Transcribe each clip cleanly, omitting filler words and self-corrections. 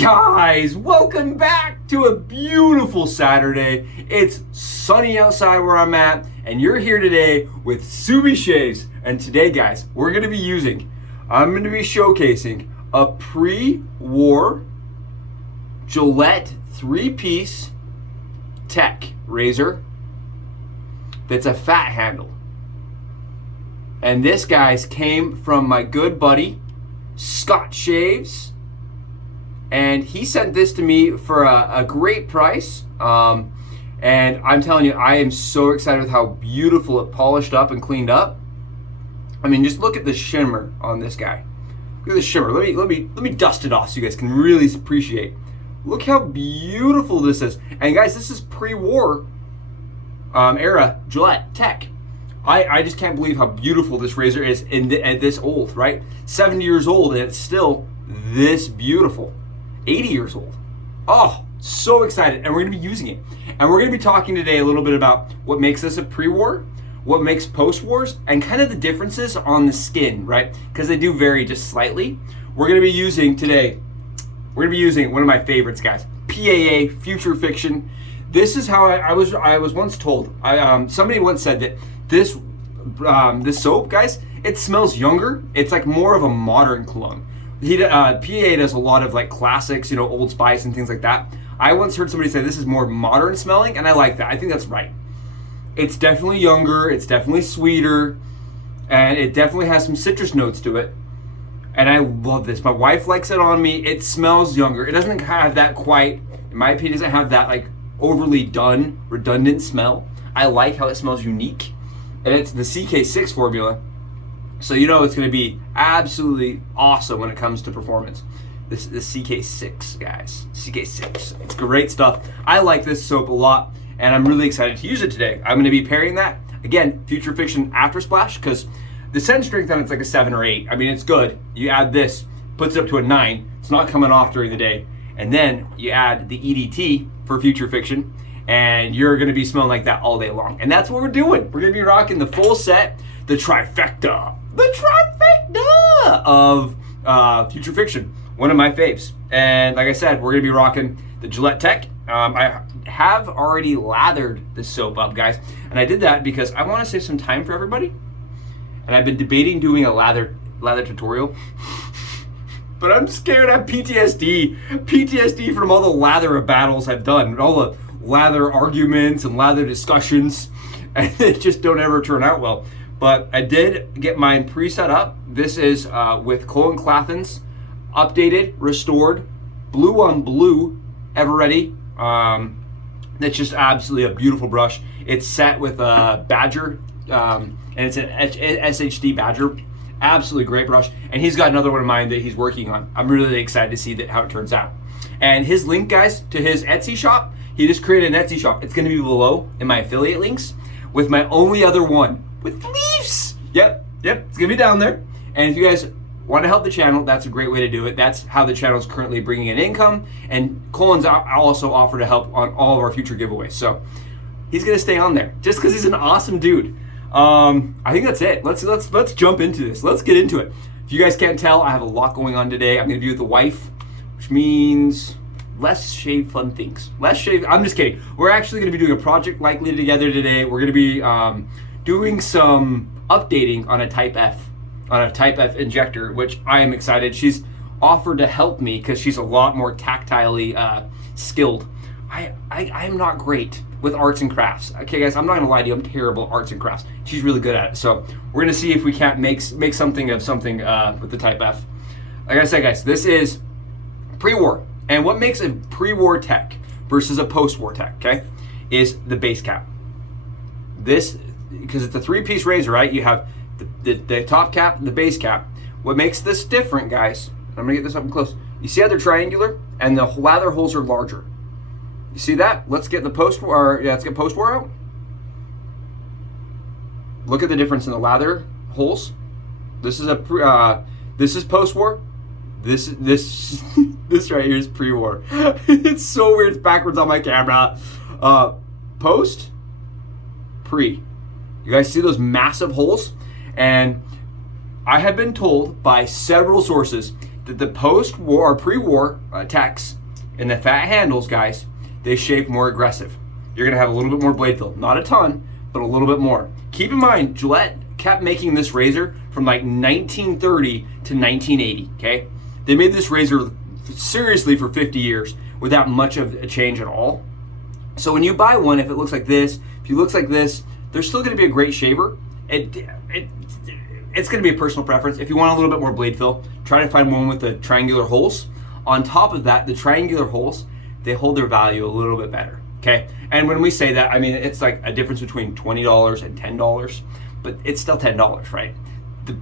Guys, welcome back to a beautiful Saturday. It's sunny outside where I'm at, and you're here today with Subie shaves. And today, guys, I'm going to be showcasing a pre-war Gillette 3-piece tech razor that's a fat handle. And this, guys, came from my good buddy Scott Shaves, and he sent this to me for a great price. And I'm telling you, I am so excited with how beautiful it polished up and cleaned up. I mean, just look at the shimmer on this guy. Look at the shimmer. Let me dust it off so you guys can really appreciate. Look how beautiful this is. And guys, this is pre-war era Gillette tech. I just can't believe how beautiful this razor is at this old, right? 70 years old, and it's still this beautiful. 80 years old. Oh, so excited. And we're going to be using it. And we're going to be talking today a little bit about what makes this a pre-war, what makes post-wars, and kind of the differences on the skin, right? Because they do vary just slightly. We're going to be using today, one of my favorites, guys, PAA Future Fiction. This is how I was once told. Somebody once said that this soap, guys, it smells younger. It's like more of a modern cologne. PAA does a lot of like classics, Old Spice and things like that. I once heard somebody say this is more modern smelling, and I like that. I think that's right. It's definitely younger, it's definitely sweeter, and it definitely has some citrus notes to it. And I love this. My wife likes it on me. It smells younger. It doesn't have that quite, in my opinion, doesn't have that like overly done, redundant smell. I like how it smells unique. And it's the CK6 formula. So it's going to be absolutely awesome when it comes to performance. This CK6, guys. CK6. It's great stuff. I like this soap a lot, and I'm really excited to use it today. I'm going to be pairing that, again, Future Fiction After Splash, because the scent strength on it's like a 7 or 8. I mean, it's good. You add this, puts it up to a 9. It's not coming off during the day. And then you add the EDT for Future Fiction, and you're going to be smelling like that all day long. And that's what we're doing. We're going to be rocking the full set, the trifecta of Future Fiction, one of my faves. And like I said, we're going to be rocking the Gillette Tech. I have already lathered the soap up, guys, and I did that because I want to save some time for everybody. And I've been debating doing a lather tutorial, but I'm scared. I have PTSD from all the lather battles I've done, all the lather arguments and lather discussions, and they just don't ever turn out well. But I did get mine pre-set up. This is with Cullen Claffin's updated, restored, blue on blue, ever ready. That's just absolutely a beautiful brush. It's set with a Badger, and it's an SHD Badger. Absolutely great brush. And he's got another one of mine that he's working on. I'm really excited to see how it turns out. And his link, guys, to his Etsy shop, he just created an Etsy shop. It's going to be below in my affiliate links with my only other one with leaves. Yep, it's going to be down there. And if you guys want to help the channel, that's a great way to do it. That's how the channel is currently bringing in income. And Cullen's also offered to help on all of our future giveaways. So he's going to stay on there just because he's an awesome dude. I think that's it. Let's jump into this. Let's get into it. If you guys can't tell, I have a lot going on today. I'm going to be with the wife, which means less shave, fun things. Less shave. I'm just kidding. We're actually going to be doing a project likely together today. We're going to be doing some updating on a Type F injector, which I am excited. She's offered to help me because she's a lot more tactilely skilled. I'm not great with arts and crafts. Okay, guys, I'm not gonna lie to you. I'm terrible at arts and crafts. She's really good at it. So we're gonna see if we can't make something of something with the Type F. Like I said, guys, this is pre-war, and what makes a pre-war tech versus a post-war tech, okay, is the base cap. This, because it's a 3-piece razor, right? You have the top cap and the base cap. What makes this different, guys, I'm gonna get this up close. You see how they're triangular and the lather holes are larger. You see that? Let's get let's get post-war out. Look at the difference in the lather holes. This is this is post-war. This right here is pre-war. It's so weird. It's backwards on my camera. Post, pre. You guys see those massive holes? And I have been told by several sources that the post-war or pre-war techs and the fat handles, guys, they shave more aggressive. You're gonna have a little bit more blade fill. Not a ton, but a little bit more. Keep in mind, Gillette kept making this razor from like 1930 to 1980, okay? They made this razor seriously for 50 years without much of a change at all. So when you buy one, if it looks like this, if it looks like this, they're still gonna be a great shaver. It's gonna be a personal preference. If you want a little bit more blade fill, try to find one with the triangular holes. On top of that, the triangular holes, they hold their value a little bit better, okay? And when we say that, I mean, it's like a difference between $20 and $10, but it's still $10, right?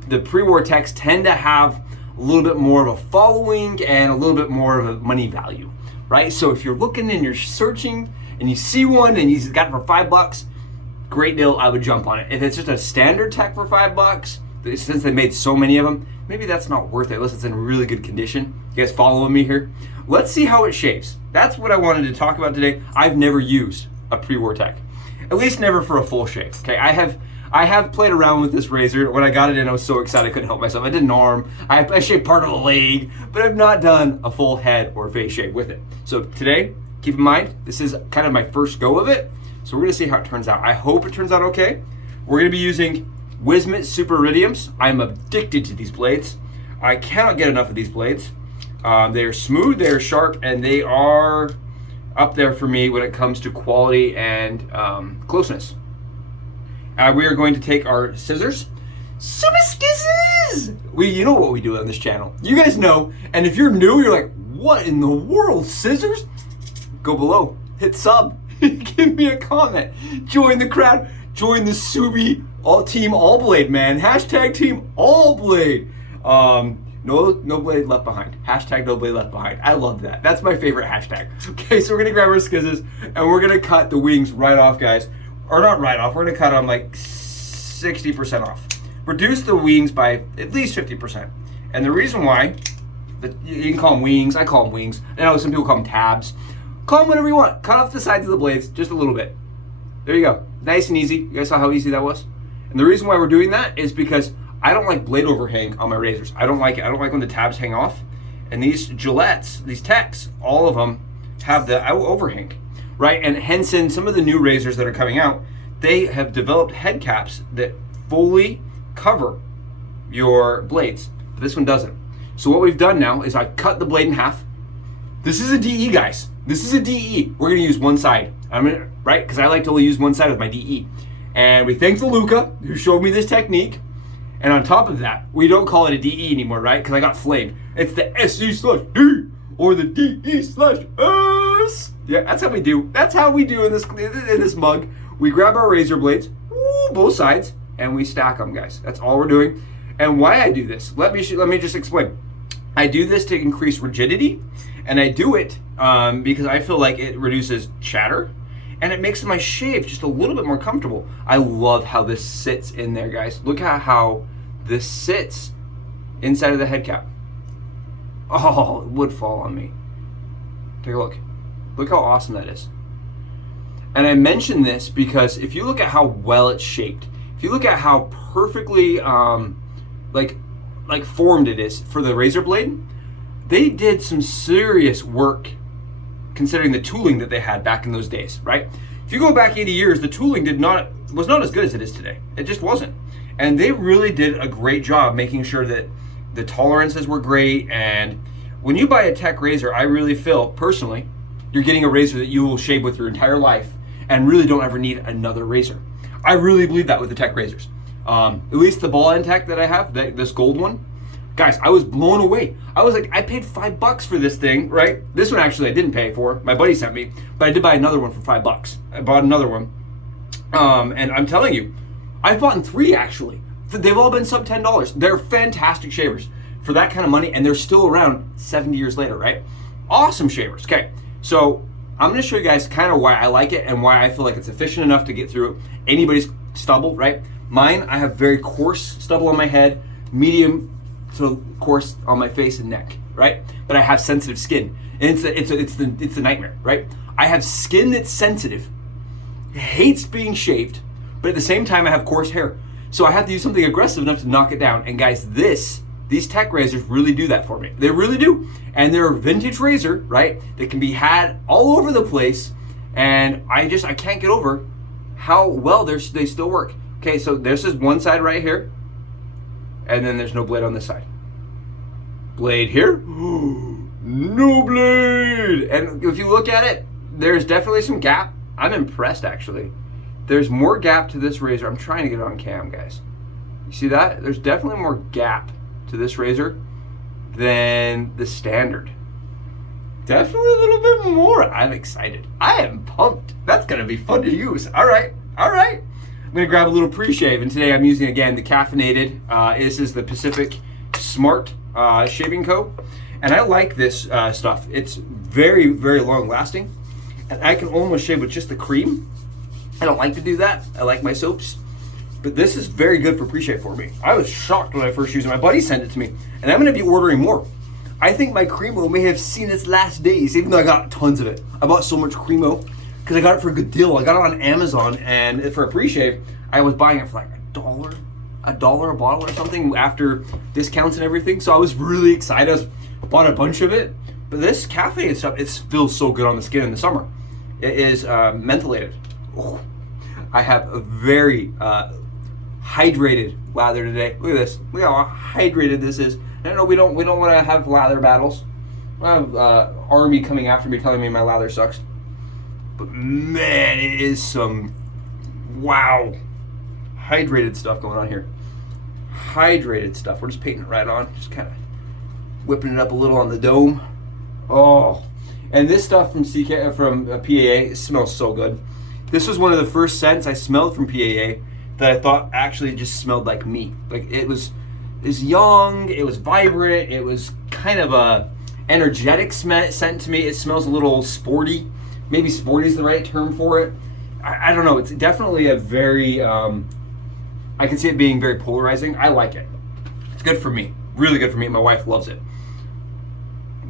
The pre-war techs tend to have a little bit more of a following and a little bit more of a money value, right? So if you're looking and you're searching and you see one and you got it for $5, great deal, I would jump on it. If it's just a standard tech for $5, since they made so many of them, maybe that's not worth it unless it's in really good condition. You guys following me here? Let's see how it shaves. That's what I wanted to talk about today. I've never used a pre-war tech, at least never for a full shave. Okay, I have played around with this razor. When I got it in, I was so excited I couldn't help myself. I did an arm, I shaved part of a leg, but I've not done a full head or face shave with it. So today, keep in mind, this is kind of my first go of it. So we're gonna see how it turns out. I hope it turns out okay. We're gonna be using Wizamet Super Iridiums. I'm addicted to these blades. I cannot get enough of these blades. They are smooth, they are sharp, and they are up there for me when it comes to quality and closeness. We are going to take our scissors. Subie Sckizzi! You know what we do on this channel. You guys know, and if you're new, you're like, what in the world, scissors? Go below, hit sub, give me a comment, join the crowd, join the Subie team all blade, man. Hashtag team all blade. No blade left behind. Hashtag no blade left behind. I love that. That's my favorite hashtag. Okay, so we're gonna grab our skizzes and we're gonna cut the wings right off, guys. Or not right off, we're gonna cut them like 60% off. Reduce the wings by at least 50%. And the reason why, you can call them wings, I call them wings. I know some people call them tabs. Call them whatever you want. Cut off the sides of the blades just a little bit. There you go. Nice and easy. You guys saw how easy that was? And the reason why we're doing that is because I don't like blade overhang on my razors. I don't like it. I don't like when the tabs hang off. And these Gillettes, these techs, all of them have the overhang, right? And hence in some of the new razors that are coming out, they have developed head caps that fully cover your blades. But this one doesn't. So what we've done now is I cut the blade in half. This is a DE, guys. This is a DE. We're gonna use one side. Right? Because I like to only use one side with my DE. And we thank the Luca who showed me this technique. And on top of that, we don't call it a DE anymore, right? Because I got flamed. It's the SE/D or the DE/S. Yeah, that's how we do. That's how we do in this mug. We grab our razor blades, both sides, and we stack them, guys. That's all we're doing. And why I do this? Let me just explain. I do this to increase rigidity, and I do it because I feel like it reduces chatter. And it makes my shave just a little bit more comfortable. I love how this sits in there, guys. Look at how this sits inside of the head cap. Oh, it would fall on me. Take a look. Look how awesome that is. And I mention this because if you look at how well it's shaped, if you look at how perfectly like formed it is for the razor blade, they did some serious work considering the tooling that they had back in those days, right? If you go back 80 years, the tooling was not as good as it is today. It just wasn't. And they really did a great job making sure that the tolerances were great. And when you buy a tech razor, I really feel, personally, you're getting a razor that you will shave with your entire life and really don't ever need another razor. I really believe that with the tech razors. At least the ball end tech that I have, this gold one, guys, I was blown away. I was like, I paid $5 for this thing, right? This one actually I didn't pay for. My buddy sent me, but I did buy another one for $5. I bought another one. And I'm telling you, I've bought 3 actually. They've all been sub $10. They're fantastic shavers for that kind of money, and they're still around 70 years later, right? Awesome shavers. Okay, so I'm gonna show you guys kind of why I like it and why I feel like it's efficient enough to get through anybody's stubble, right? Mine, I have very coarse stubble on my head, medium to coarse on my face and neck, right? But I have sensitive skin, and it's the nightmare, right? I have skin that's sensitive, hates being shaved, but at the same time I have coarse hair, so I have to use something aggressive enough to knock it down. And guys, these These tech razors really do that for me. They really do. And they're a vintage razor, right? That can be had all over the place. And I can't get over how well they still work. Okay, so this is one side right here. And then there's no blade on this side. Blade here. No blade. And if you look at it, there's definitely some gap. I'm impressed, actually. There's more gap to this razor. I'm trying to get it on cam, guys. You see that? There's definitely more gap to this razor than the standard. Definitely a little bit more. I'm excited. I am pumped. That's going to be fun to use. All right. I'm going to grab a little pre-shave, and today I'm using, again, the caffeinated. This is the Pacific Smart Shaving Co. And I like this stuff. It's very, very long lasting. And I can almost shave with just the cream. I don't like to do that. I like my soaps. But this is very good for pre-shave for me. I was shocked when I first used it. My buddy sent it to me. And I'm going to be ordering more. I think my Creme may have seen its last days, even though I got tons of it. I bought so much Creme because I got it for a good deal. I got it on Amazon, and for a pre-shave, I was buying it for like $1 a bottle or something after discounts and everything. So I was really excited. I bought a bunch of it. But this caffeinated stuff, it feels so good on the skin in the summer. It is mentholated. Oh, I have a very hydrated lather today. Look at this. Look how hydrated this is. I know we don't want to have lather battles. I have army coming after me telling me my lather sucks. But man, it is some wow hydrated stuff going on here. Hydrated stuff. We're just painting it right on. Just kind of whipping it up a little on the dome. Oh, and this stuff from PAA, it smells so good. This was one of the first scents I smelled from PAA that I thought actually just smelled like me. Like it was young, it was vibrant, it was kind of a energetic scent to me. It smells a little sporty. Maybe sporty is the right term for it. I don't know. It's definitely a very, I can see it being very polarizing. I like it. It's good for me. Really good for me. My wife loves it.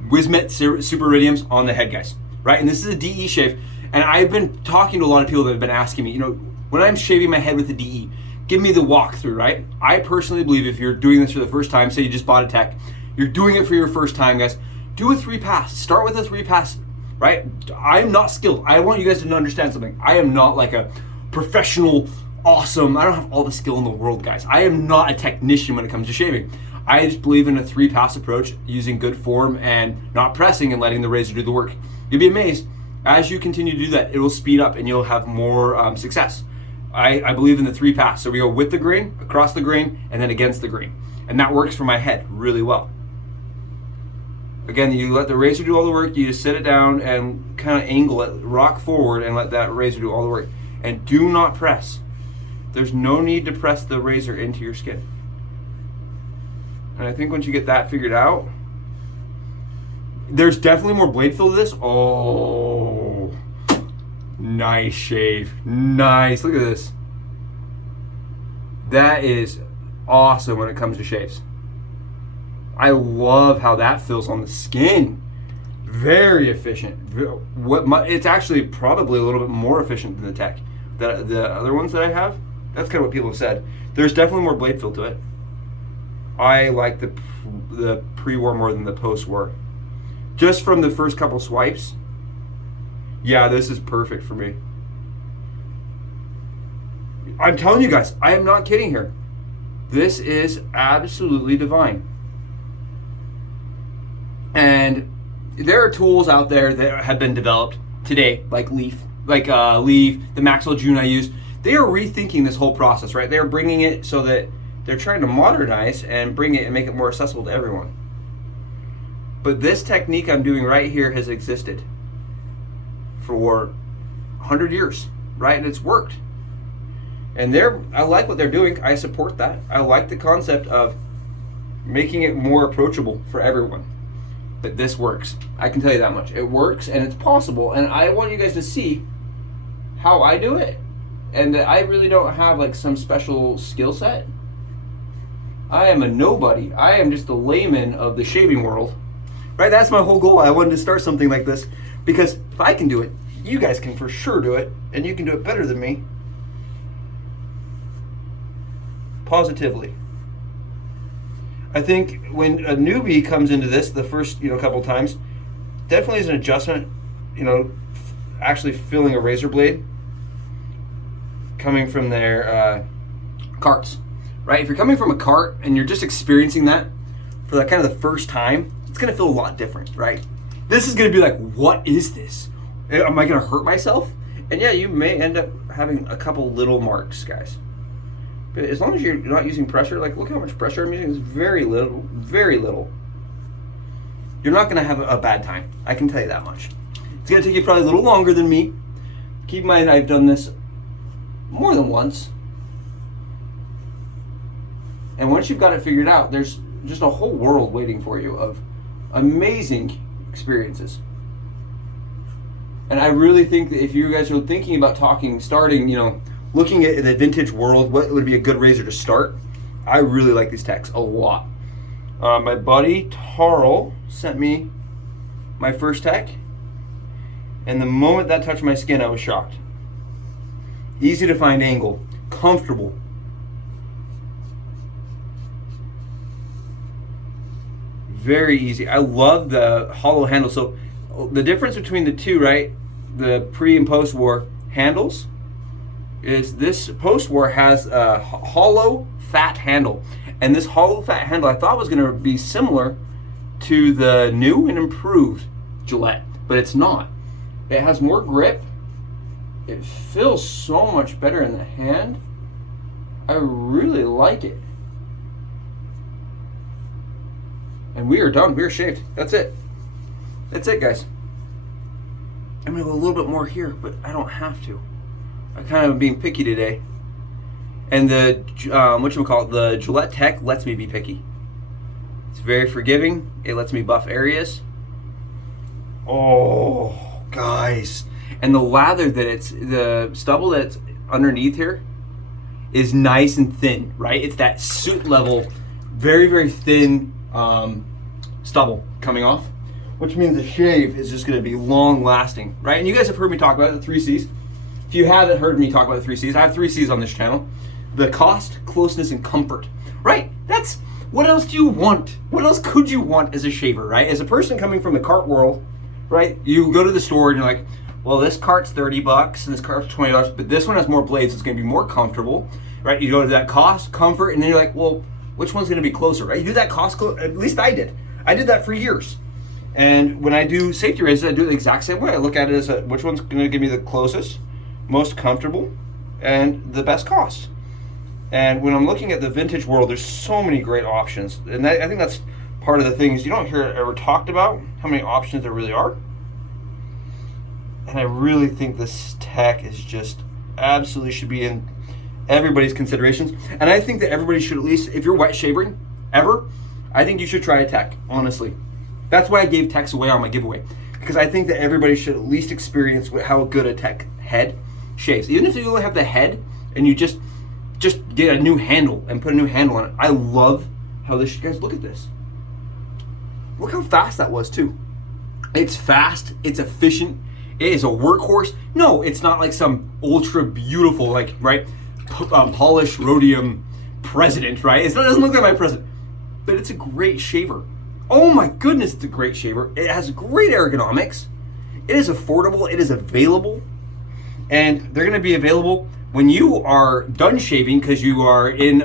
Wizamet Super Iridiums on the head, guys. Right? And this is a DE shave. And I've been talking to a lot of people that have been asking me, when I'm shaving my head with a DE, give me the walkthrough, right? I personally believe if you're doing this for the first time, say you just bought a tech, you're doing it for your first time, guys, do a 3-pass. Start with a 3-pass, right? I'm not skilled. I want you guys to understand something. I am not like a professional, awesome, I don't have all the skill in the world, guys. I am not a technician when it comes to shaving. I just believe in a 3-pass approach, using good form and not pressing and letting the razor do the work. You'll be amazed. As you continue to do that, it will speed up and you'll have more success. I believe in the 3-pass. So we go with the grain, across the grain, and then against the grain. And that works for my head really well. Again, you let the razor do all the work. You just sit it down and kind of angle it, rock forward, and let that razor do all the work. And do not press. There's no need to press the razor into your skin. And I think once you get that figured out, there's definitely more blade fill to this. Oh, nice shave. Nice. Look at this. That is awesome when it comes to shaves. I love how that feels on the skin. Very efficient. It's actually probably a little bit more efficient than the tech. The other ones that I have, that's kind of what people have said. There's definitely more blade fill to it. I like the pre-war more than the post-war. Just from the first couple swipes, yeah, this is perfect for me. I'm telling you guys, I am not kidding here. This is absolutely divine. And there are tools out there that have been developed today, like Leaf, the Maxwell June I use. They are rethinking this whole process, right? They're bringing it so that they're trying to modernize and bring it and make it more accessible to everyone. But this technique I'm doing right here has existed for 100 years, right? And it's worked. And I like what they're doing. I support that. I like the concept of making it more approachable for everyone. But this works. I can tell you that much. It works and it's possible. And I want you guys to see how I do it. And that I really don't have like some special skill set. I am a nobody. I am just a layman of the shaving world. Right? That's my whole goal. I wanted to start something like this because if I can do it, you guys can for sure do it, and you can do it better than me. Positively. I think when a newbie comes into this, the first couple times, definitely is an adjustment. Actually feeling a razor blade coming from their carts, right? If you're coming from a cart and you're just experiencing that for that kind of the first time, it's gonna feel a lot different, right? This is gonna be like, what is this? Am I gonna hurt myself? And yeah, you may end up having a couple little marks, guys. But as long as you're not using pressure, like look how much pressure I'm using, it's very little, very little. You're not gonna have a bad time, I can tell you that much. It's gonna take you probably a little longer than me. Keep in mind, I've done this more than once. And once you've got it figured out, there's just a whole world waiting for you of amazing experiences. And I really think that if you guys are thinking about starting, looking at the vintage world, what would be a good razor to start? I really like these techs a lot. My buddy Tarl sent me my first tech, and the moment that touched my skin, I was shocked. Easy to find angle, comfortable. Very easy. I love the hollow handle. So the difference between the two, right? The pre and post-war handles is this post-war has a hollow fat handle. And this hollow fat handle I thought was going to be similar to the new and improved Gillette, but it's not. It has more grip. It feels so much better in the hand. I really like it. And we are done. We are shaved. That's it. That's it, guys. I'm gonna go a little bit more here, but I don't have to. I kind of am being picky today. And the the Gillette tech lets me be picky. It's very forgiving. It lets me buff areas. Oh, guys. And the lather the stubble that's underneath here is nice and thin, right? It's that suit level, very, very thin stubble coming off, which means the shave is just going to be long lasting, right? And you guys have heard me talk about the 3 C's. If you haven't heard me talk about the 3 C's, I have 3 C's on this channel. The cost, closeness, and comfort, right? That's, what else do you want? What else could you want as a shaver, right? As a person coming from the cart world, right? You go to the store and you're like, well, this cart's $30 and this cart's $20, but this one has more blades, it's going to be more comfortable, right? You go to that cost, comfort, and then you're like, well, which one's going to be closer, right? You do that cost, at least I did. I did that for years. And when I do safety razors, I do it the exact same way. I look at it as which one's going to give me the closest, most comfortable, and the best cost. And when I'm looking at the vintage world, there's so many great options. And I think that's part of the things you don't hear it ever talked about, how many options there really are. And I really think this tech is just absolutely should be in everybody's considerations. And I think that everybody should, at least, if you're wet shaving ever, I think you should try a tech, honestly. That's why I gave techs away on my giveaway, because I think that everybody should at least experience how good a tech head shaves. Even if you only have the head and you just get a new handle and put a new handle on it. I love how this, guys, look at this. Look how fast that was too. It's fast, it's efficient, it is a workhorse. No, it's not like some ultra beautiful, like, right, polished rhodium president, right? It doesn't look like my president, but it's a great shaver. Oh my goodness, it's a great shaver. It has great ergonomics. It is affordable, it is available, and they're gonna be available when you are done shaving because you are in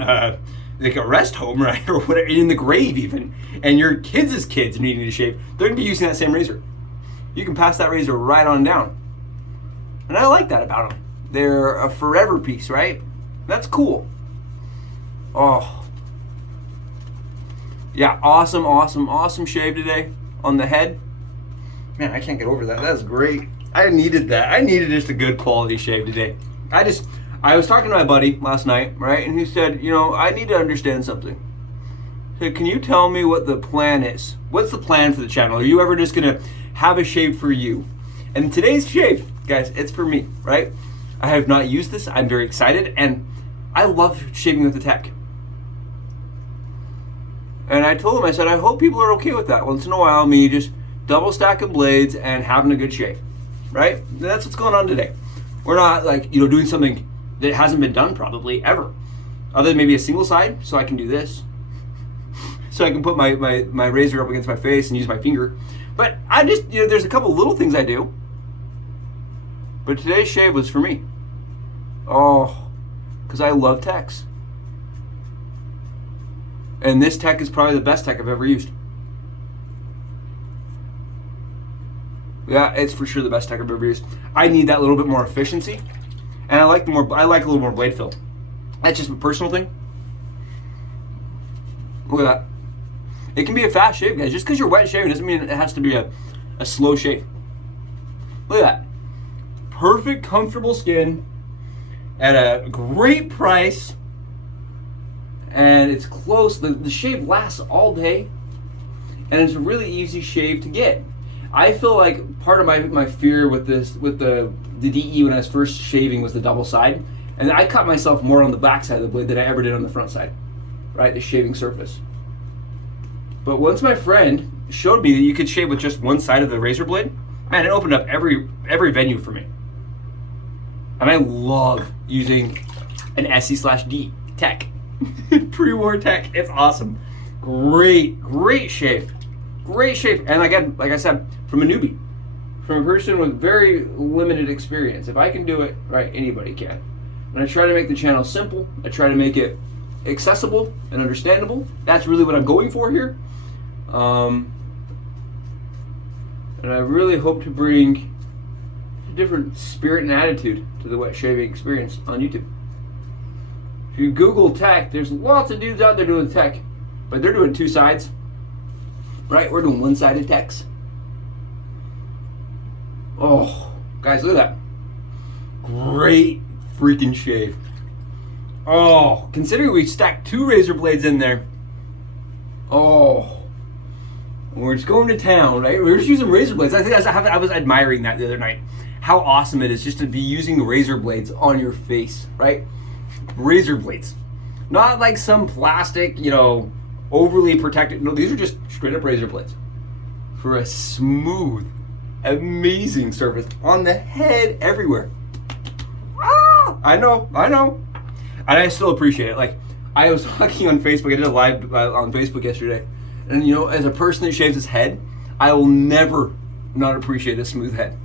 like a rest home, right, or whatever, in the grave even, and your kids' kids needing to shave. They're gonna be using that same razor. You can pass that razor right on down. And I like that about them. They're a forever piece, right? That's cool. Oh. Yeah, awesome, awesome, awesome shave today on the head. Man, I can't get over that. That's great. I needed that. I needed just a good quality shave today. I was talking to my buddy last night, right? And he said, I need to understand something. He said, can you tell me what the plan is? What's the plan for the channel? Are you ever just gonna have a shave for you? And today's shave, guys, it's for me, right? I have not used this. I'm very excited, and I love shaving with the tech. And I told him, I said, I hope people are okay with that. Once in a while, me just double stacking blades and having a good shave, right? And that's what's going on today. We're not like, doing something that hasn't been done probably ever, other than maybe a single side, so I can do this. so I can put my razor up against my face and use my finger. But I just, there's a couple little things I do. But today's shave was for me. Oh, because I love techs. And this tech is probably the best tech I've ever used. Yeah, it's for sure the best tech I've ever used. I need that little bit more efficiency, and I like a little more blade fill. That's just a personal thing. Look at that. It can be a fast shave, guys. Just because you're wet shaving doesn't mean it has to be a slow shave. Look at that. Perfect, comfortable skin at a great price, and it's close. The shave lasts all day, and it's a really easy shave to get. I feel like part of my fear with the DE when I was first shaving was the double side, and I cut myself more on the back side of the blade than I ever did on the front side, right, the shaving surface. But once my friend showed me that you could shave with just one side of the razor blade, man, it opened up every venue for me. And I love using an SE/D tech, pre-war tech. It's awesome. Great shave. Great shave. And again, like I said, from a newbie, from a person with very limited experience. If I can do it, right, anybody can. And I try to make the channel simple. I try to make it accessible and understandable. That's really what I'm going for here. And I really hope to bring a different spirit and attitude to the wet shaving experience on YouTube. If you Google tech, there's lots of dudes out there doing tech, but they're doing two sides. Right, we're doing one-sided techs. Oh, guys, look at that. Great freaking shave. Oh, considering we stacked 2 razor blades in there. Oh, we're just going to town, right? We're just using razor blades. I think I was admiring that the other night. How awesome it is just to be using razor blades on your face, right? Razor blades. Not like some plastic, overly protected. No, these are just straight up razor blades for a smooth, amazing surface on the head, everywhere. Ah, I know, and I still appreciate it. Like, I was talking on Facebook. I did a live on Facebook yesterday, and as a person that shaves his head, I will never not appreciate a smooth head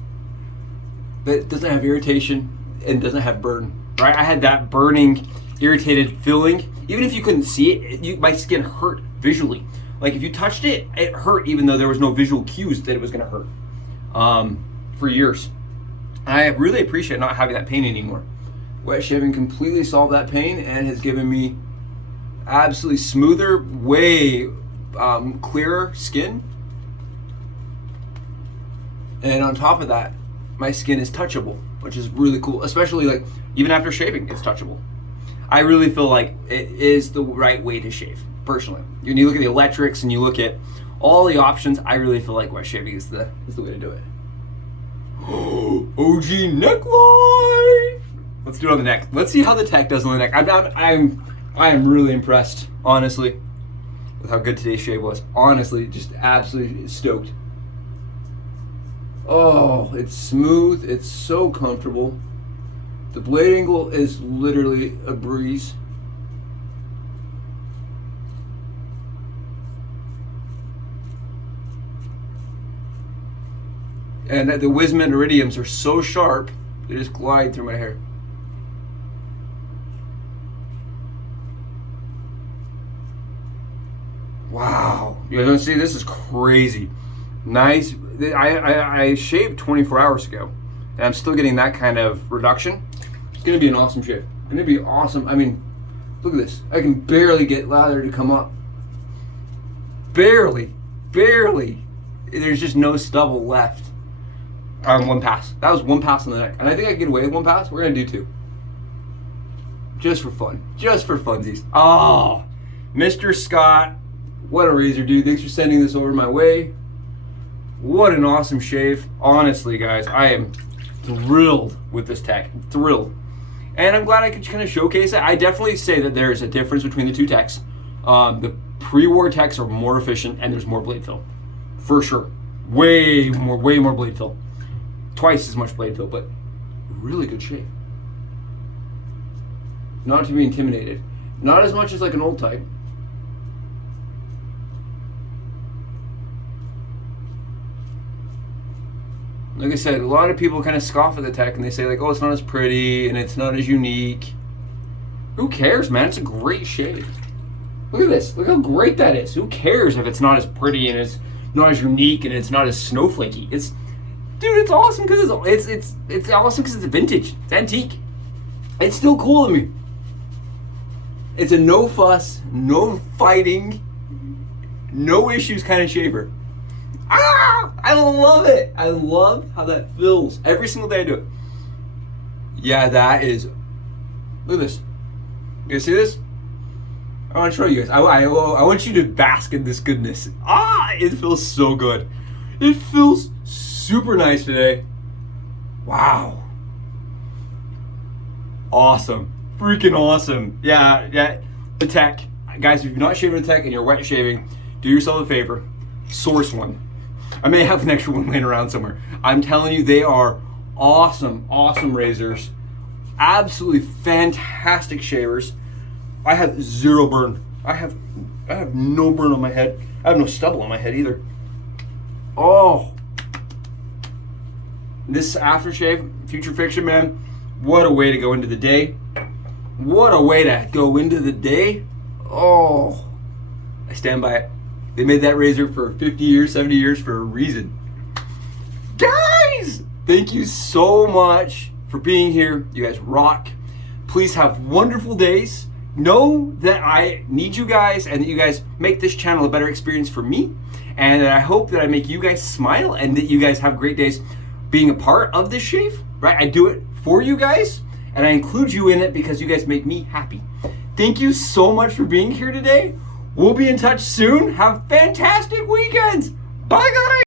that doesn't have irritation and doesn't have burn. Right? I had that burning, irritated feeling. Even if you couldn't see it, my skin hurt visually. Like if you touched it, it hurt even though there was no visual cues that it was going to hurt for years. And I really appreciate not having that pain anymore. Wet shaving completely solved that pain and has given me absolutely smoother, way clearer skin. And on top of that, my skin is touchable, which is really cool. Especially like even after shaving, it's touchable. I really feel like it is the right way to shave, personally. When you look at the electrics and you look at all the options, I really feel like wet shaving is the way to do it. OG neckline! Let's do it on the neck. Let's see how the tech does on the neck. I am really impressed, honestly, with how good today's shave was. Honestly, just absolutely stoked. Oh, it's smooth. It's so comfortable. The blade angle is literally a breeze. And the Wizamet Iridiums are so sharp, they just glide through my hair. Wow. You guys want to see? This is crazy. Nice. I shaved 24 hours ago, and I'm still getting that kind of reduction. It's going to be an awesome shave. It's going to be awesome. I mean, look at this. I can barely get lather to come up. Barely. There's just no stubble left on one pass. That was one pass on the neck. And I think I can get away with one pass. We're going to do 2. Just for fun. Just for funsies. Oh, Mr. Scott. What a razor, dude. Thanks for sending this over my way. What an awesome shave. Honestly, guys, I am thrilled with this tech. Thrilled. And I'm glad I could kind of showcase it. I definitely say that there's a difference between the two techs. The pre-war techs are more efficient and there's more blade fill. For sure. Way more blade fill. Twice as much blade fill, but really good shave. Not to be intimidated. Not as much as like an old type. Like I said, a lot of people kind of scoff at the tech and they say like, oh, it's not as pretty and it's not as unique. Who cares, man? It's a great shave. Look at this. Look how great that is. Who cares if it's not as pretty and it's not as unique and it's not as snowflakey? Dude, it's awesome because it's awesome because it's vintage. It's antique. It's still cool to me. It's a no fuss, no fighting, no issues kind of shaver. I love it. I love how that feels. Every single day I do it. Yeah, that is. Look at this. You guys see this? I want to show you guys. I want you to bask in this goodness. It feels so good. It feels super nice today. Wow. Awesome. Freaking awesome. Yeah. The tech. Guys, if you're not shaving a tech and you're wet shaving, do yourself a favor. Source one. I may have an extra one laying around somewhere. I'm telling you, they are awesome, awesome razors. Absolutely fantastic shavers. I have zero burn. I have no burn on my head. I have no stubble on my head either. Oh. This aftershave, Future Fiction, man, what a way to go into the day. What a way to go into the day. Oh, I stand by it. They made that razor for 50 years, 70 years for a reason. Guys, thank you so much for being here. You guys rock. Please have wonderful days. Know that I need you guys and that you guys make this channel a better experience for me. And I hope that I make you guys smile and that you guys have great days being a part of this shave, right? I do it for you guys and I include you in it because you guys make me happy. Thank you so much for being here today. We'll be in touch soon. Have fantastic weekends. Bye, guys.